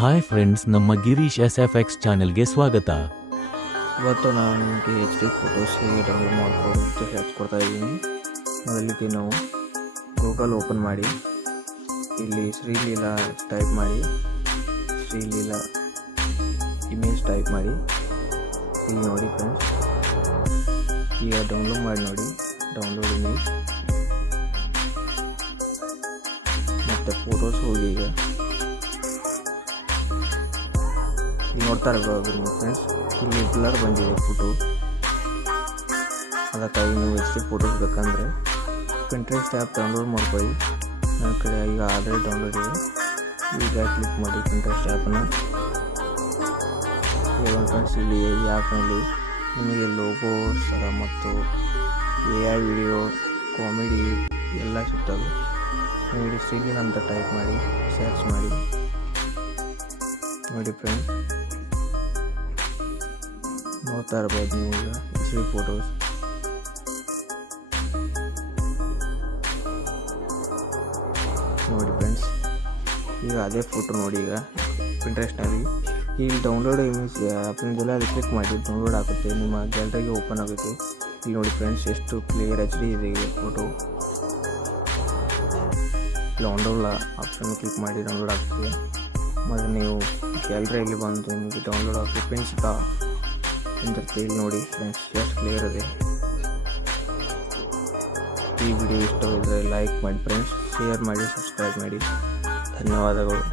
Hi friends, ನಮ್ಮ Girish SFX ಚಾನೆಲ್ಗೆ ಸ್ವಾಗತ. ಇವತ್ತು ನಾನು ನಿಮಗೆ HD ಫೋಟೋಸ್ ಹೇಗೆ ಡೌನ್ಲೋಡ್ ಮಾಡ್ಕೊಳ್ಳೋದು ಅಂತ ಹೇಳ್ಕೊಡ್ತಾ ಇದ್ದೀನಿ. ಮೊದಲಿಗೆ ನಾವು ಗೂಗಲ್ ಓಪನ್ ಮಾಡಿ ಇಲ್ಲಿ ಶ್ರೀಲೀಲಾ ಟೈಪ್ ಮಾಡಿ, ಶ್ರೀಲೀಲಾ ಇಮೇಜ್ ಟೈಪ್ ಮಾಡಿ. ಇಲ್ಲಿ ನೋಡಿ ಫ್ರೆಂಡ್ಸ್, ಈಗ ಡೌನ್ಲೋಡ್ ಮಾಡಿ ನೋಡಿ, ಡೌನ್ಲೋಡ್ ಇಮೇಜ್ ಮತ್ತು ಫೋಟೋಸ್ ಹೋಗಿ ಈಗ ನೋಡ್ತಾ ಇರ್ಬೋದು ಫ್ರೆಂಡ್ಸ್. ಇಲ್ಲಿ ಬ್ಲರ್ ಬಂದಿದೆ ಫೋಟೋ, ಅದಕ್ಕಾಗಿ ನೀವು HD ಫೋಟೋಸ್ ಬೇಕಂದರೆ ಪಿಂಟ್ರೆಸ್ಟ್ ಆ್ಯಪ್ ಡೌನ್ಲೋಡ್ ಮಾಡ್ಕೊಳ್ಳಿ. ನನ್ನ ಕಡೆ ಈಗ ಆಲ್ರೆಡಿ ಡೌನ್ಲೋಡ್ ಇದೆ. ಈಗ ಕ್ಲಿಕ್ ಮಾಡಿ ಪಿಂಟ್ರೆಸ್ಟ್ ಆ್ಯಪನ್ನು. ಫ್ರೆಂಡ್ಸ್, ಇಲ್ಲಿ ಈ ಆ್ಯಪ್ನಲ್ಲಿ ನಿಮಗೆ ಲೋಗೋ ಸಹ ಮತ್ತು AI ವಿಡಿಯೋ, ಕಾಮಿಡಿ ಎಲ್ಲ ಸಿಗ್ತವೆ. ನೀವು ಇಲ್ಲಿ ಶ್ರೀಲೀಲಾ ಅಂತ ಟೈಪ್ ಮಾಡಿ ಸರ್ಚ್ ಮಾಡಿ ನೋಡಿ ಫ್ರೆಂಡ್ಸ್. ನೋಡ್ತಾ ಇರ್ಬೋದು ನೀವು ಈಗ HD ಫೋಟೋಸ್. ನೋಡಿ ಫ್ರೆಂಡ್ಸ್, ಈಗ ಅದೇ ಫೋಟೋ ನೋಡಿ ಈಗ ಪಿಂಟ್ರೆಸ್ಟ್ನಲ್ಲಿ. ಇಲ್ಲಿ ಡೌನ್ಲೋಡ್ ಇಮೇಜ್ ಆ್ಯಪ್ನಿಂದಲೇ ಅದು ಕ್ಲಿಕ್ ಮಾಡಿ ಡೌನ್ಲೋಡ್ ಆಗುತ್ತೆ, ನಿಮ್ಮ ಗ್ಯಾಲರಿಗೆ ಓಪನ್ ಆಗುತ್ತೆ. ಇಲ್ಲಿ ನೋಡಿ ಫ್ರೆಂಡ್ಸ್, ಎಷ್ಟು ಕ್ಲಿಯರ್ HD ಇದೆ ಈಗ ಫೋಟೋ. ಡೌನ್ಲೋಡ್ ಆಪ್ಷನ್ ಕ್ಲಿಕ್ ಮಾಡಿ ಡೌನ್ಲೋಡ್ ಆಗ್ತದೆ. ಮತ್ತು ನೀವು ಗ್ಯಾಲರಿಯಲ್ಲಿ ಬಂದು ನಿಮಗೆ ಡೌನ್ಲೋಡ್ ಆಗುತ್ತೆ. ಪ್ರಿಂಟ್ಸ್ ಎಂದಿರುತ್ತೆ. ಇಲ್ಲಿ ನೋಡಿ ಫ್ರೆಂಡ್ಸ್, ಎಷ್ಟು ಕ್ಲಿಯರ್ ಇದೆ. ಈ ವಿಡಿಯೋ ಇಷ್ಟವಿದ್ದರೆ ಲೈಕ್ ಮಾಡಿ ಫ್ರೆಂಡ್ಸ್, ಶೇರ್ ಮಾಡಿ, ಸಬ್ಸ್ಕ್ರೈಬ್ ಮಾಡಿ. ಧನ್ಯವಾದಗಳು.